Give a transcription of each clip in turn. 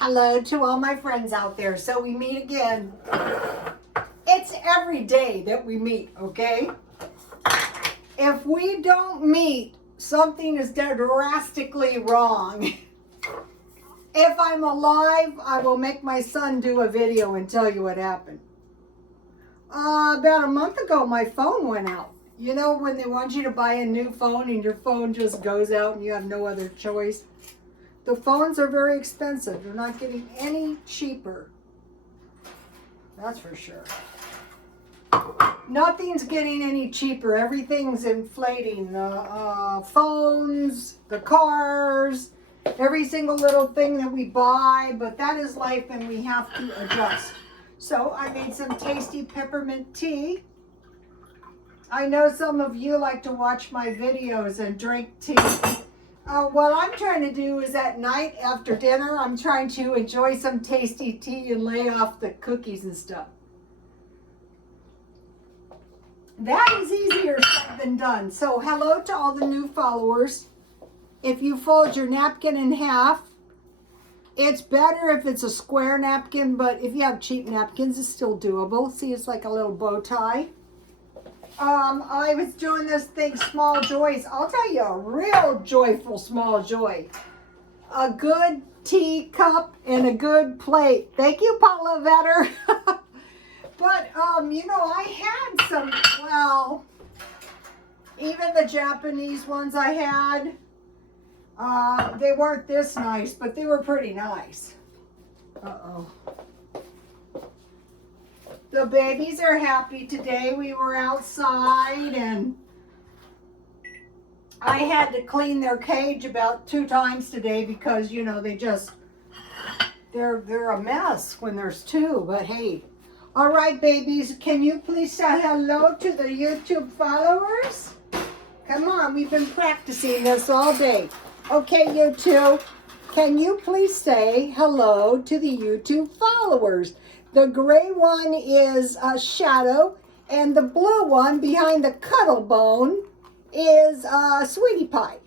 Hello to all my friends out there. So we meet again. It's every day that we meet, okay? If we don't meet, something is drastically wrong. If I'm alive, I will make my son do a video and tell you what happened. About a month ago, my phone went out. You know when they want you to buy a new phone and your phone just goes out and you have no other choice? The phones are very expensive. They're not getting any cheaper. That's for sure. Nothing's getting any cheaper. Everything's inflating. The phones, the cars, every single little thing that we buy. But that is life and we have to adjust. So I made some tasty peppermint tea. I know some of you like to watch my videos and drink tea. What I'm trying to do is at night after dinner, I'm trying to enjoy some tasty tea and lay off the cookies and stuff. That is easier said than done. So hello to all the new followers. If you fold your napkin in half, it's better if it's a square napkin, but if you have cheap napkins, it's still doable. See, it's like a little bow tie. I was doing this thing, small joys. I'll tell you a real joyful small joy. A good tea cup and a good plate. Thank you, Paula Vetter. But, you know, I had some, well, even the Japanese ones I had, they weren't this nice, but they were pretty nice. Uh-oh. The babies are happy today. We were outside and I had to clean their cage about 2 times today because, you know, they're a mess when there's 2, but hey. All right, babies, can you please say hello to the YouTube followers? Come on, we've been practicing this all day. Okay, you two, can you please say hello to the YouTube followers? The gray one is Shadow, and the blue one behind the cuddle bone is Sweetie Pie.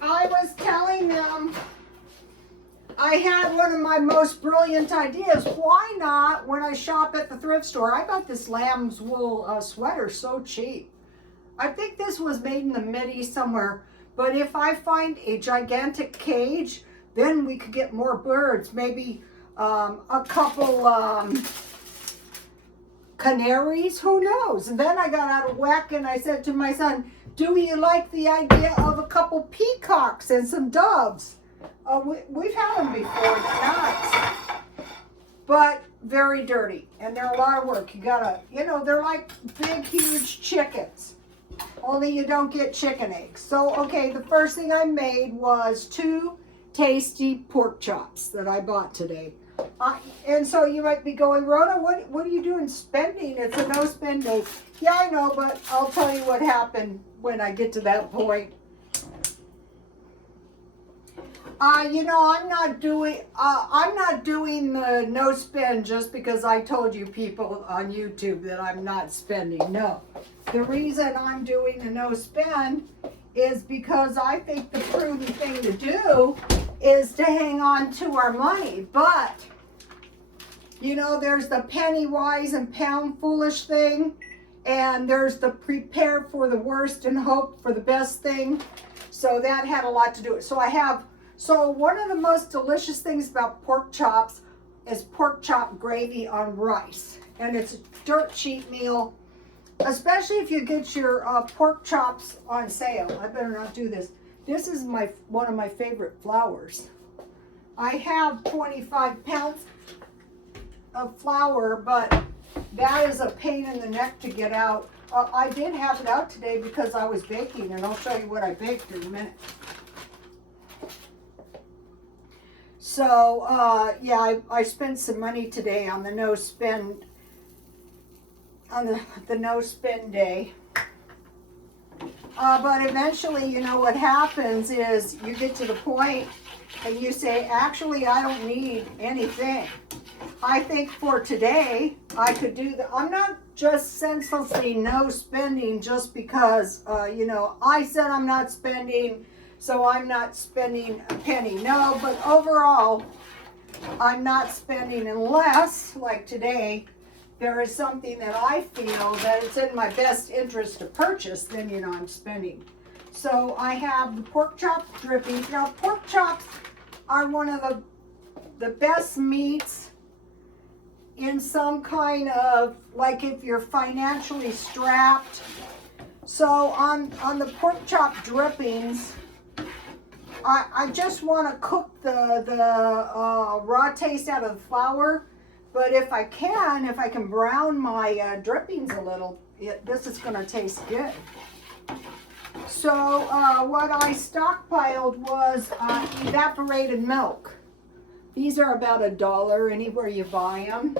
I was telling them I had one of my most brilliant ideas. Why not, when I shop at the thrift store, I got this lamb's wool sweater so cheap. I think this was made in the Mideast somewhere, but if I find a gigantic cage, then we could get more birds, maybe a couple canaries, who knows? And then I got out of whack and I said to my son, do you like the idea of a couple peacocks and some doves? We've had them before, they're nice, but very dirty, and they're a lot of work. You gotta, you know, they're like big, huge chickens, only you don't get chicken eggs. So, okay, the first thing I made was 2 tasty pork chops that I bought today. And so you might be going, Rhoda, what are you doing spending? It's a no-spend day. Yeah, I know, but I'll tell you what happened when I get to that point. You know, I'm not doing the no spend just because I told you people on YouTube that I'm not spending. No, the reason I'm doing the no spend is because I think the prudent thing to do is to hang on to our money. But, you know, there's the penny wise and pound foolish thing, and there's the prepare for the worst and hope for the best thing. So that had a lot to do with it. So one of the most delicious things about pork chops is pork chop gravy on rice. And it's a dirt cheap meal, especially if you get your pork chops on sale. I better not do this. This is one of my favorite flours. I have 25 pounds of flour, but that is a pain in the neck to get out. I did have it out today because I was baking, and I'll show you what I baked in a minute. So, yeah, I spent some money today on the no spend, on the no spend day. But eventually, you know, what happens is you get to the point and you say, actually, I don't need anything. I think for today, I could do that. I'm not just senselessly no spending just because, you know, I said I'm not spending. so I'm not spending a penny. No, but overall, I'm not spending unless, like today, there is something that I feel that it's in my best interest to purchase, then you know I'm spending. So I have the pork chop drippings. Now pork chops are one of the best meats in some kind of, like if you're financially strapped. So on the pork chop drippings, I just want to cook the raw taste out of the flour. But if I can brown my drippings a little, this is going to taste good. So what I stockpiled was evaporated milk. These are about $1 anywhere you buy them.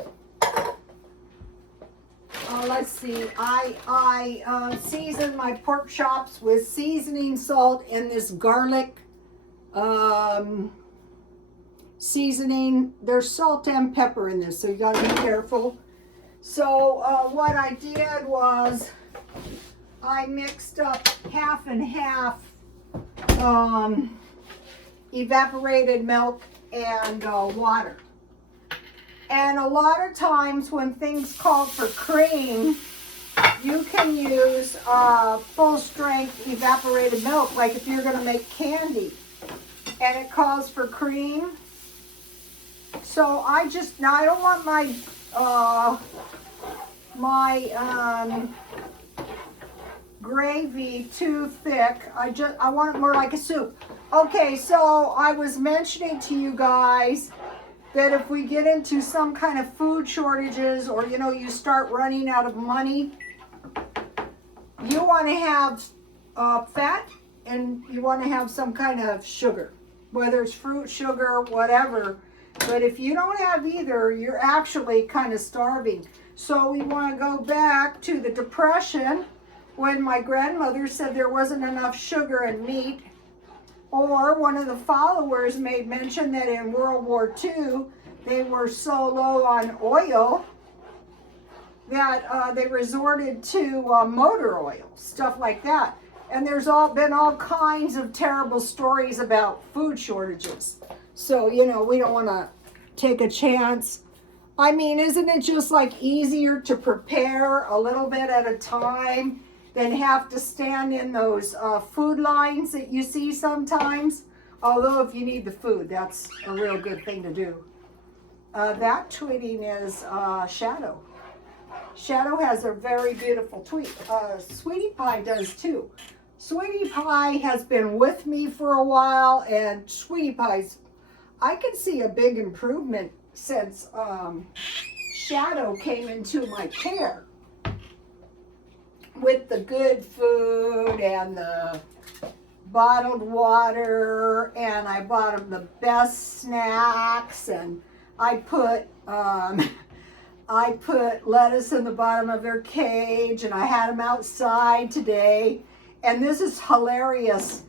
Let's see, I seasoned my pork chops with seasoning salt and this garlic seasoning. There's salt and pepper in this, so you gotta be careful. So what I did was I mixed up half and half evaporated milk and water. And a lot of times when things call for cream, you can use full strength evaporated milk, like if you're going to make candy and it calls for cream. So I don't want my gravy too thick. I want it more like a soup. Okay, so I was mentioning to you guys that if we get into some kind of food shortages, or you know, you start running out of money, you want to have fat and you want to have some kind of sugar, whether it's fruit sugar, whatever. But if you don't have either, you're actually kind of starving. So we want to go back to the Depression, when my grandmother said there wasn't enough sugar in meat. Or one of the followers made mention that in World War II, they were so low on oil that they resorted to motor oil, stuff like that. And there's been all kinds of terrible stories about food shortages. So, you know, we don't want to take a chance. I mean, isn't it just like easier to prepare a little bit at a time than have to stand in those food lines that you see sometimes? Although if you need the food, that's a real good thing to do. That tweeting is Shadow. Shadow has a very beautiful tweet. Sweetie Pie does too. Sweetie Pie has been with me for a while, and Sweetie Pie's, I can see a big improvement since Shadow came into my care. With the good food and the bottled water, and I bought them the best snacks, and I put lettuce in the bottom of their cage, and I had them outside today. And this is hilarious.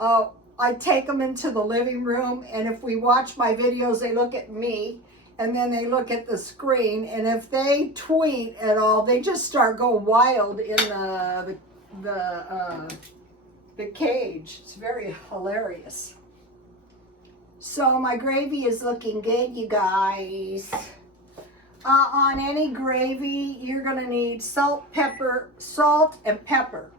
I take them into the living room, and if we watch my videos, they look at me, and then they look at the screen, and if they tweet at all, they just start going wild in the cage. It's very hilarious. So my gravy is looking good, you guys. On any gravy, you're gonna need salt and pepper.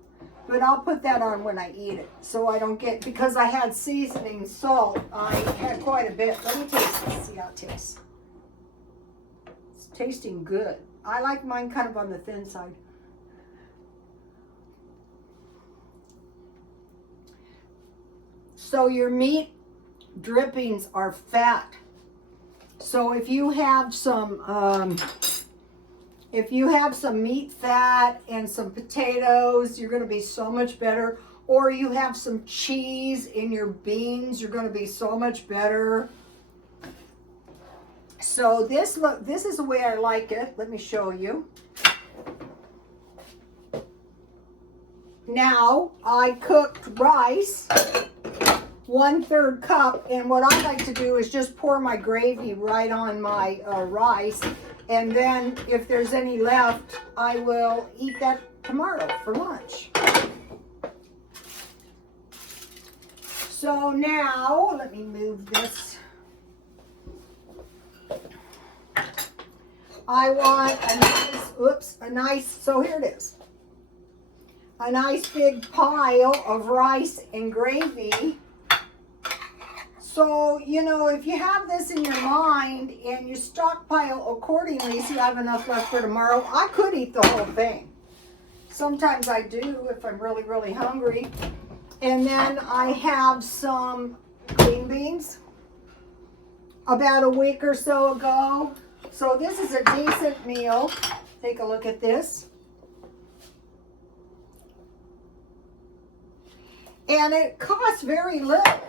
But I'll put that on when I eat it, so I don't get, because I had seasoning salt, I had quite a bit. Let me taste this, see how it tastes. It's tasting good. I like mine kind of on the thin side. So your meat drippings are fat. So if you have some meat fat and some potatoes, you're going to be so much better. Or you have some cheese in your beans, you're going to be so much better. So this is the way I like it. Let me show you. Now I cooked rice, 1/3 cup, and what I like to do is just pour my gravy right on my rice, and then if there's any left, I will eat that tomorrow for lunch. So now, let me move this. I want a nice, so here it is. A nice big pile of rice and gravy. So, you know, if you have this in your mind and you stockpile accordingly so you have enough left for tomorrow, I could eat the whole thing. Sometimes I do if I'm really, really hungry. And then I have some green beans about a week or so ago. So this is a decent meal. Take a look at this. And it costs very little.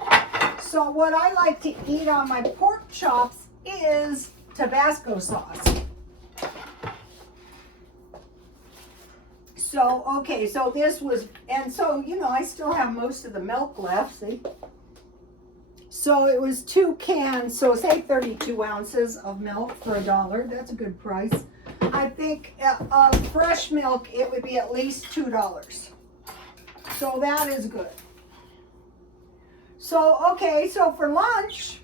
So what I like to eat on my pork chops is Tabasco sauce. So, okay, so this was, and so, you know, I still have most of the milk left, see? So it was 2 cans, so say 32 ounces of milk for $1. That's a good price. I think fresh milk, it would be at least $2. So that is good. So, okay, so for lunch,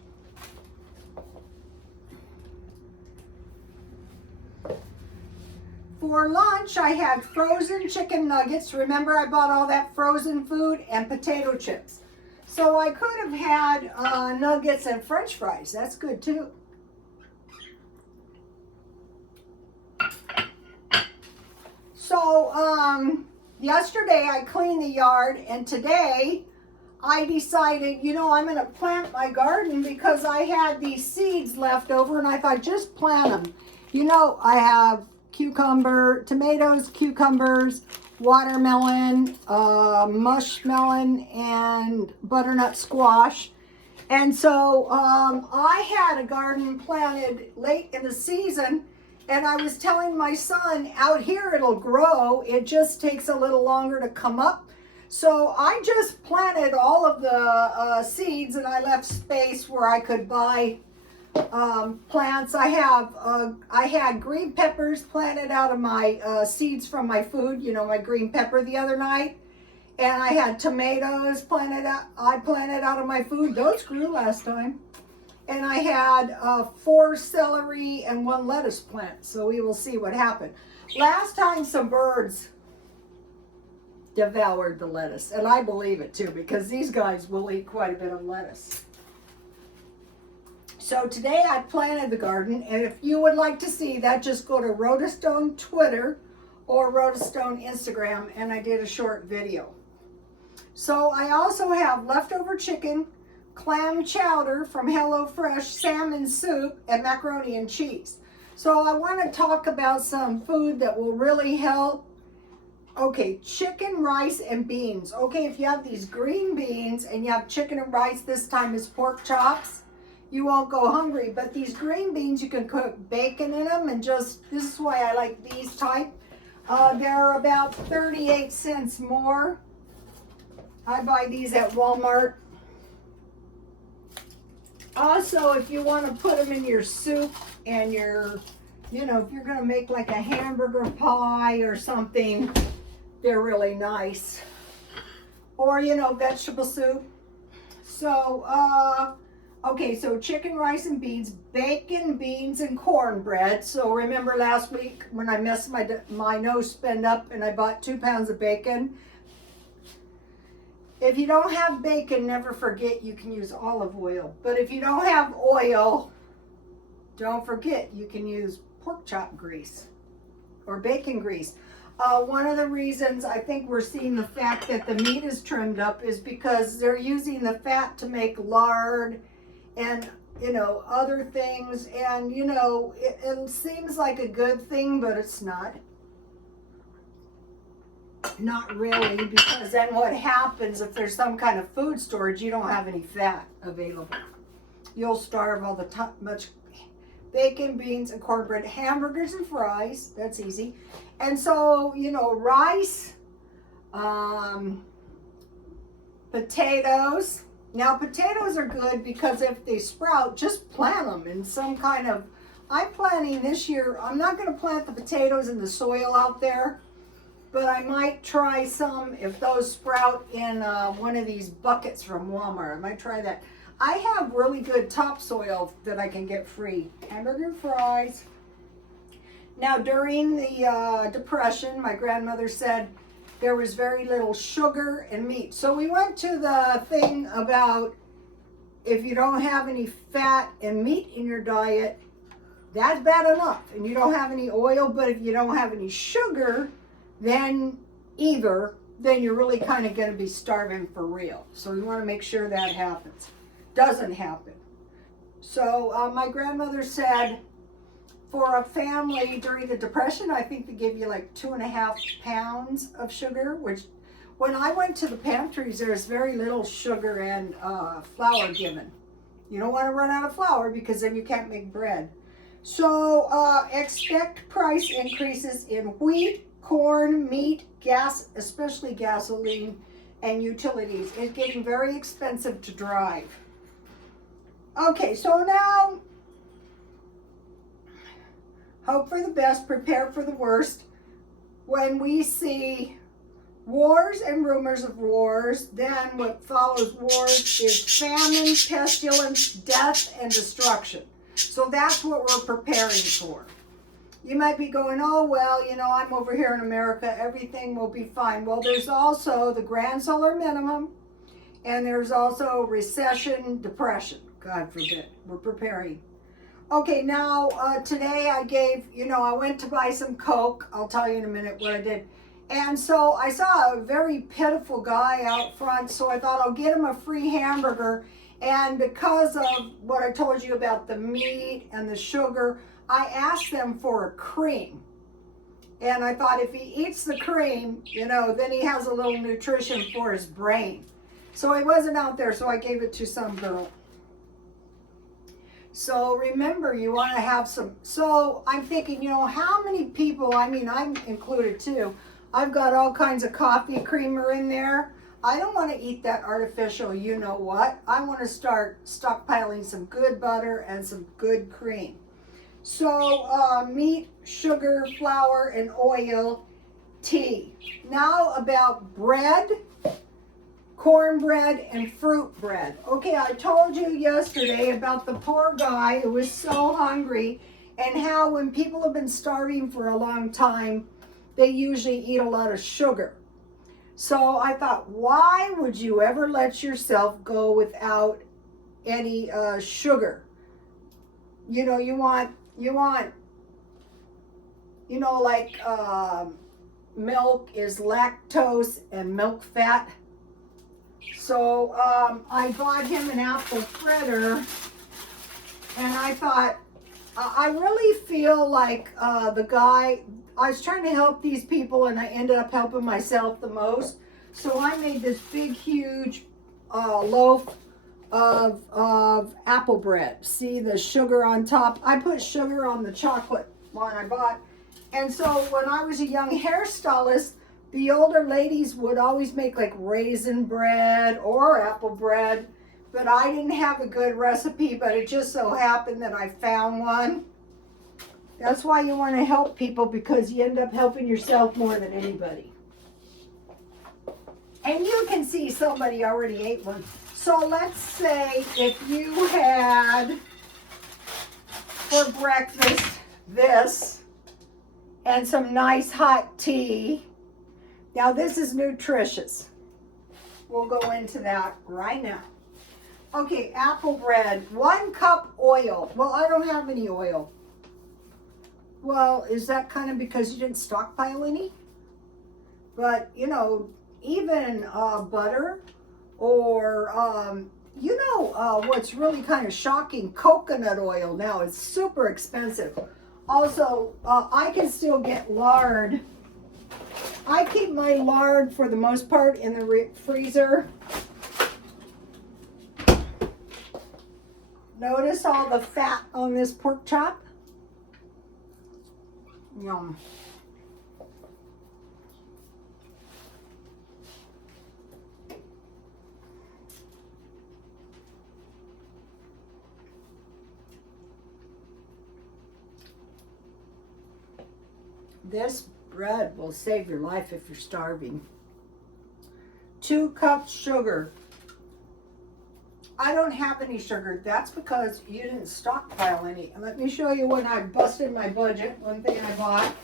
I had frozen chicken nuggets. Remember, I bought all that frozen food and potato chips. So I could have had nuggets and French fries. That's good too. So yesterday I cleaned the yard, and today I decided, you know, I'm going to plant my garden because I had these seeds left over, and I thought just plant them. You know, I have tomatoes, cucumbers, watermelon, mushmelon, and butternut squash. And so I had a garden planted late in the season, and I was telling my son, out here it'll grow. It just takes a little longer to come up. So I just planted all of the seeds, and I left space where I could buy plants. I had green peppers planted out of my seeds from my food, you know, my green pepper the other night. And I had tomatoes planted out. I planted out of my food. Those grew last time. And I had 4 celery and 1 lettuce plant. So we will see what happened. Last time some birds devoured the lettuce. And I believe it too, because these guys will eat quite a bit of lettuce. So today I planted the garden, and if you would like to see that, just go to Rhotastone Twitter or Rhotastone Instagram, and I did a short video. So I also have leftover chicken, clam chowder from HelloFresh, salmon soup, and macaroni and cheese. So I want to talk about some food that will really help. Okay, chicken, rice, and beans. Okay, if you have these green beans and you have chicken and rice, this time is pork chops, you won't go hungry. But these green beans, you can cook bacon in them, and just, this is why I like these type. They're about 38 cents more. I buy these at Walmart. Also, if you want to put them in your soup and your, you know, if you're going to make like a hamburger pie or something, they're really nice. Or, you know, vegetable soup. So, okay, so chicken, rice, and beans, bacon, beans, and cornbread. So remember last week when I messed my nose spend up and I bought 2 pounds of bacon? If you don't have bacon, never forget you can use olive oil. But if you don't have oil, don't forget you can use pork chop grease or bacon grease. One of the reasons I think we're seeing the fact that the meat is trimmed up is because they're using the fat to make lard and, you know, other things. And, you know, it seems like a good thing, but it's not. Not really, because then what happens if there's some kind of food storage, you don't have any fat available. You'll starve all the time. Much bacon, beans, and cornbread, hamburgers and fries. That's easy. And so, you know, rice, potatoes. Now, potatoes are good because if they sprout, just plant them in some kind of, I'm planting this year, I'm not going to plant the potatoes in the soil out there. but I might try some if those sprout in one of these buckets from Walmart. I might try that. I have really good topsoil that I can get free. Hamburger and fries. Now, during the Depression, my grandmother said there was very little sugar and meat. So we went to the thing about if you don't have any fat and meat in your diet, that's bad enough. And you don't have any oil, but if you don't have any sugar, then you're really kind of going to be starving for real. So we want to make sure that happens. Doesn't happen. So my grandmother said for a family during the Depression, I think they give you like 2.5 pounds of sugar, which when I went to the pantries, there's very little sugar and flour given. You don't want to run out of flour because then you can't make bread. So expect price increases in wheat, corn, meat, gas, especially gasoline, and utilities. It's getting very expensive to drive. Okay, so now, hope for the best, prepare for the worst. When we see wars and rumors of wars, then what follows wars is famine, pestilence, death, and destruction. So that's what we're preparing for. You might be going, oh, well, you know, I'm over here in America, everything will be fine. Well, there's also the grand solar minimum, and there's also recession, depression. God forbid. We're preparing. Okay, now today I went to buy some Coke. I'll tell you in a minute what I did. And so I saw a very pitiful guy out front, so I thought I'll get him a free hamburger. And because of what I told you about the meat and the sugar, I asked them for a cream. And I thought if he eats the cream, you know, then he has a little nutrition for his brain. So he wasn't out there, so I gave it to some girl. So remember, you want to have some, so I'm thinking, you know, how many people, I mean, I'm included too. I've got all kinds of coffee creamer in there. I don't want to eat that artificial, you know what. I want to start stockpiling some good butter and some good cream. So meat, sugar, flour, and oil, tea. Now about bread, cornbread, and fruit bread. Okay, I told you yesterday about the poor guy who was so hungry and how when people have been starving for a long time, they usually eat a lot of sugar. So I thought, why would you ever let yourself go without any sugar? You know, you want, you know, like milk is lactose and milk fat. So I bought him an apple fritter, and I thought, I really feel like the guy, I was trying to help these people and I ended up helping myself the most. So I made this big, huge loaf of apple bread. See the sugar on top? I put sugar on the chocolate one I bought. And so when I was a young hairstylist, the older ladies would always make like raisin bread or apple bread. But I didn't have a good recipe, but it just so happened that I found one. That's why you want to help people, because you end up helping yourself more than anybody. And you can see somebody already ate one. So let's say if you had for breakfast this and some nice hot tea. Now this is nutritious. We'll go into that right now. Okay, apple bread, 1 cup oil. Well, I don't have any oil. Well, is that kind of because you didn't stockpile any? But, you know, even butter or, you know, what's really kind of shocking, coconut oil now. It's super expensive. Also, I can still get lard. I keep my lard, for the most part, in the freezer. Notice all the fat on this pork chop? Yum. This bread will save your life if you're starving. 2 cups sugar. I don't have any sugar. That's because you didn't stockpile any. Let me show you when I busted my budget. One thing I bought.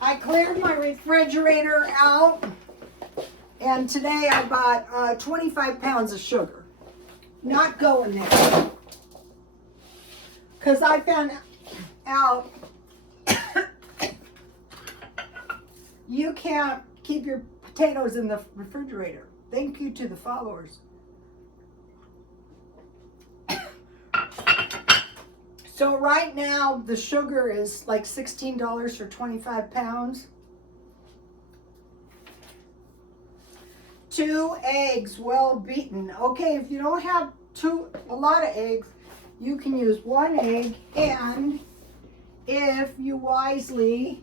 I cleared my refrigerator out, and today I bought 25 pounds of sugar. Not going there. Because I found out you can't keep your potatoes in the refrigerator. Thank you to the followers. So right now the sugar is like $16 for 25 pounds. 2 eggs, well beaten. Okay, if you don't have a lot of eggs, you can use 1 egg, and if you wisely,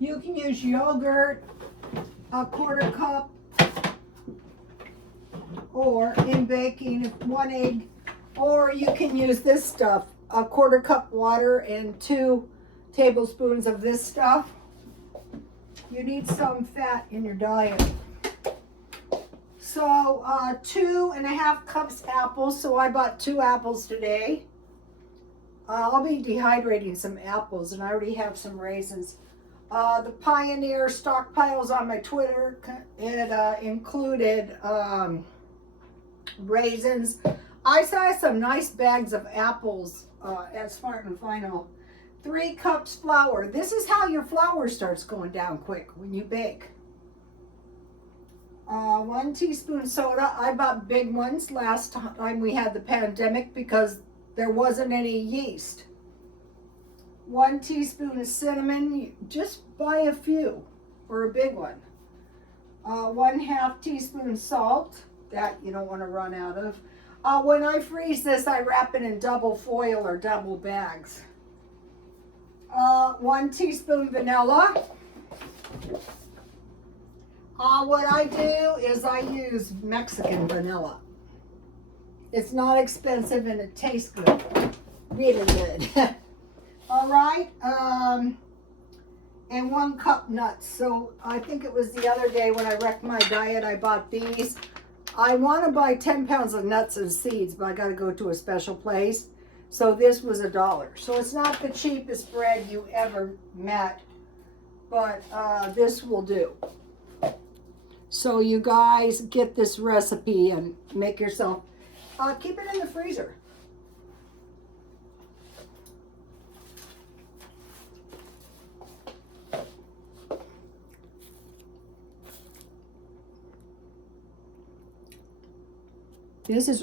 you can use yogurt, a 1/4 cup, or in baking, 1 egg, or you can use this stuff, a 1/4 cup water and 2 tablespoons of this stuff. You need some fat in your diet. So 2.5 cups apples. So I bought 2 apples today. I'll be dehydrating some apples, and I already have some raisins. The Pioneer stockpiles on my Twitter, it included raisins. I saw some nice bags of apples at Smart and Final. 3 cups flour. This is how your flour starts going down quick when you bake. 1 teaspoon soda. I bought big ones last time we had the pandemic because there wasn't any yeast. 1 teaspoon of cinnamon. Just buy a few for a big one. 1/2 teaspoon salt. That you don't want to run out of. When I freeze this, I wrap it in double foil or double bags. 1 teaspoon vanilla. What I do is I use Mexican vanilla. It's not expensive and it tastes good. Really good. All right. And 1 cup nuts. So I think it was the other day when I wrecked my diet, I bought these. I want to buy 10 pounds of nuts and seeds, but I got to go to a special place. So this was $1. So it's not the cheapest bread you ever met, but this will do. So you guys get this recipe and make yourself, keep it in the freezer.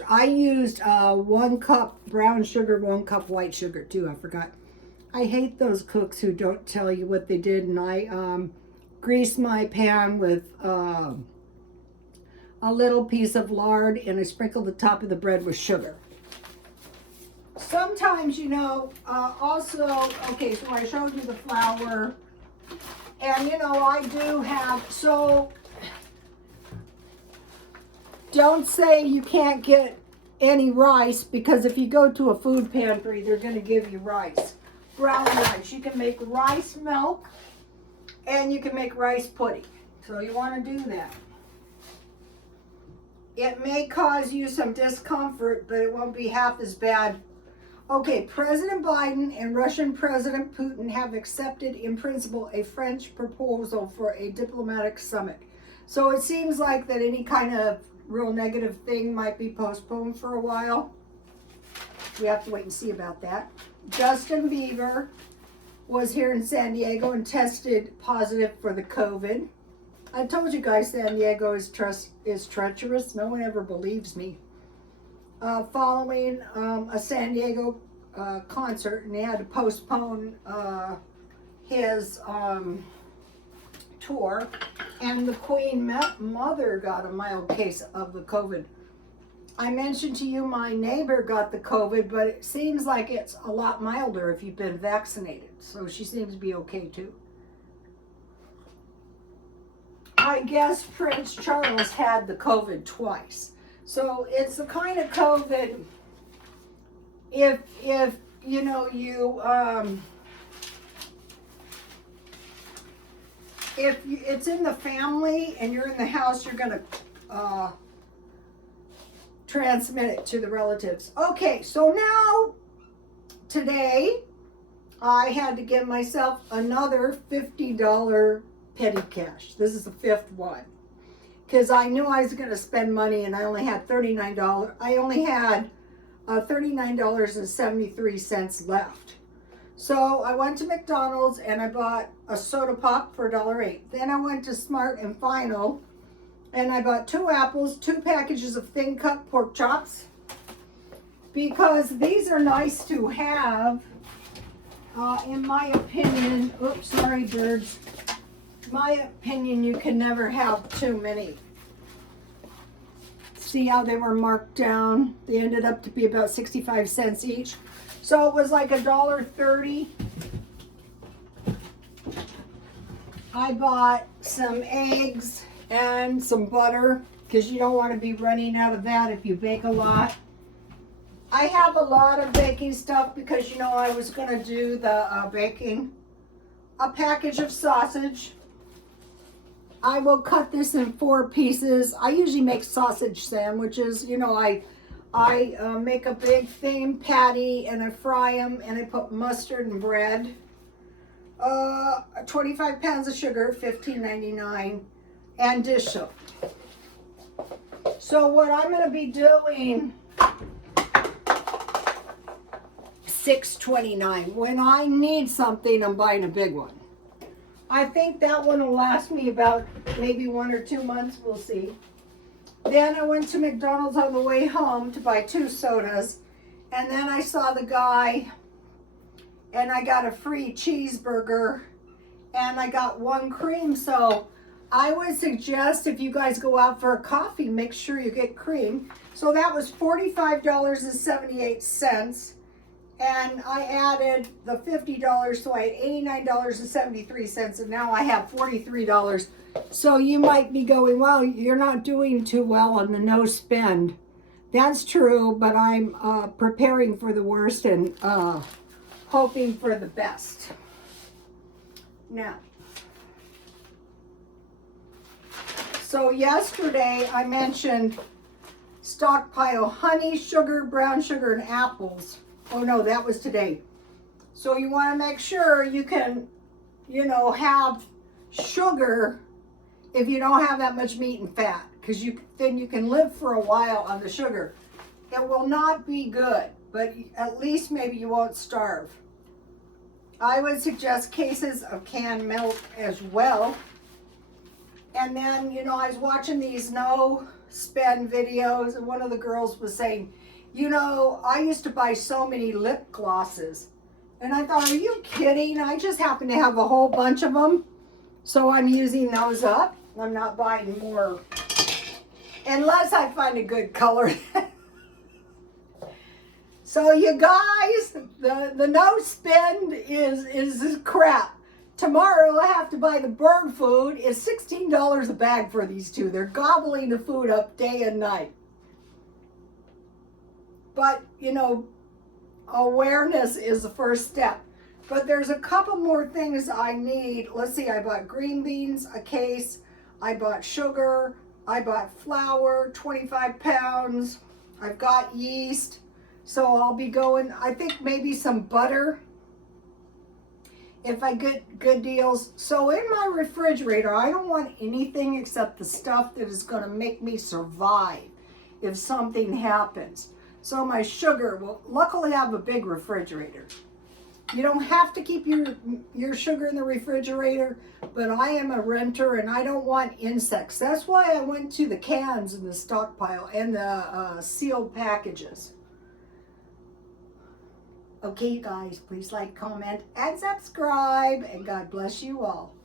I used 1 cup brown sugar, 1 cup white sugar too, I forgot. I hate those cooks who don't tell you what they did, and I greased my pan with a little piece of lard, and I sprinkled the top of the bread with sugar. Sometimes, you know, also, okay, so I showed you the flour, and you know, I do have, so don't say you can't get any rice, because if you go to a food pantry, they're going to give you rice. Brown rice. You can make rice milk, and you can make rice pudding. So you want to do that. It may cause you some discomfort, but it won't be half as bad. Okay, President Biden and Russian President Putin have accepted in principle a French proposal for a diplomatic summit. So it seems like that any kind of real negative thing might be postponed for a while. We have to wait and see about that. Justin Bieber was here in San Diego and tested positive for the COVID. I told you guys San Diego is treacherous. No one ever believes me. Following a San Diego concert, and they had to postpone his tour, and the Queen Mother got a mild case of the COVID. I mentioned to you my neighbor got the COVID, but it seems like it's a lot milder if you've been vaccinated. So she seems to be okay too. I guess Prince Charles had the COVID twice. So it's the kind of COVID, if you know, if it's in the family and you're in the house, you're gonna transmit it to the relatives. Okay, so now today I had to give myself another $50 petty cash. This is the 5th one because I knew I was going to spend money and I only had $39. I only had $39.73 left. So I went to McDonald's and I bought a soda pop for $1.08. Then I went to Smart and Final and I bought 2 apples, 2 packages of thin cut pork chops because these are nice to have. In my opinion, oops, sorry birds. My opinion, you can never have too many. See how they were marked down? They ended up to be about 65 cents each. So it was like $1.30. I bought some eggs and some butter because you don't want to be running out of that if you bake a lot. I have a lot of baking stuff because you know I was going to do the baking. A package of sausage. I will cut this in 4 pieces. I usually make sausage sandwiches. You know, I make a big thin patty and I fry them and I put mustard and bread. 25 pounds of sugar, $15.99, and dish soap. So what I'm going to be doing, $6.29. When I need something, I'm buying a big one. I think that one will last me about maybe 1 or 2 months. We'll see. Then I went to McDonald's on the way home to buy 2 sodas. And then I saw the guy and I got a free cheeseburger and I got 1 cream. So I would suggest if you guys go out for a coffee, make sure you get cream. So that was $45.78. And I added the $50, so I had $89.73, and now I have $43. So you might be going, well, you're not doing too well on the no spend. That's true, but I'm preparing for the worst and hoping for the best. Now, so yesterday I mentioned stockpile honey, sugar, brown sugar, and apples. Oh no, that was today. So you want to make sure you can, you know, have sugar if you don't have that much meat and fat, because then you can live for a while on the sugar. It will not be good, but at least maybe you won't starve. I would suggest cases of canned milk as well. And then, you know, I was watching these no spend videos and one of the girls was saying, you know, I used to buy so many lip glosses. And I thought, are you kidding? I just happen to have a whole bunch of them. So I'm using those up. I'm not buying more. Unless I find a good color. So you guys, the no spend is crap. Tomorrow I have to buy the bird food. It's $16 a bag for these 2. They're gobbling the food up day and night. But, you know, awareness is the first step. But there's a couple more things I need. Let's see, I bought green beans, a case. I bought sugar. I bought flour, 25 pounds. I've got yeast. So I'll be going, I think maybe some butter if I get good deals. So in my refrigerator, I don't want anything except the stuff that is going to make me survive if something happens. So my sugar, well, luckily I have a big refrigerator. You don't have to keep your sugar in the refrigerator, but I am a renter and I don't want insects. That's why I went to the cans in the stockpile and the sealed packages. Okay, you guys, please like, comment, and subscribe, and God bless you all.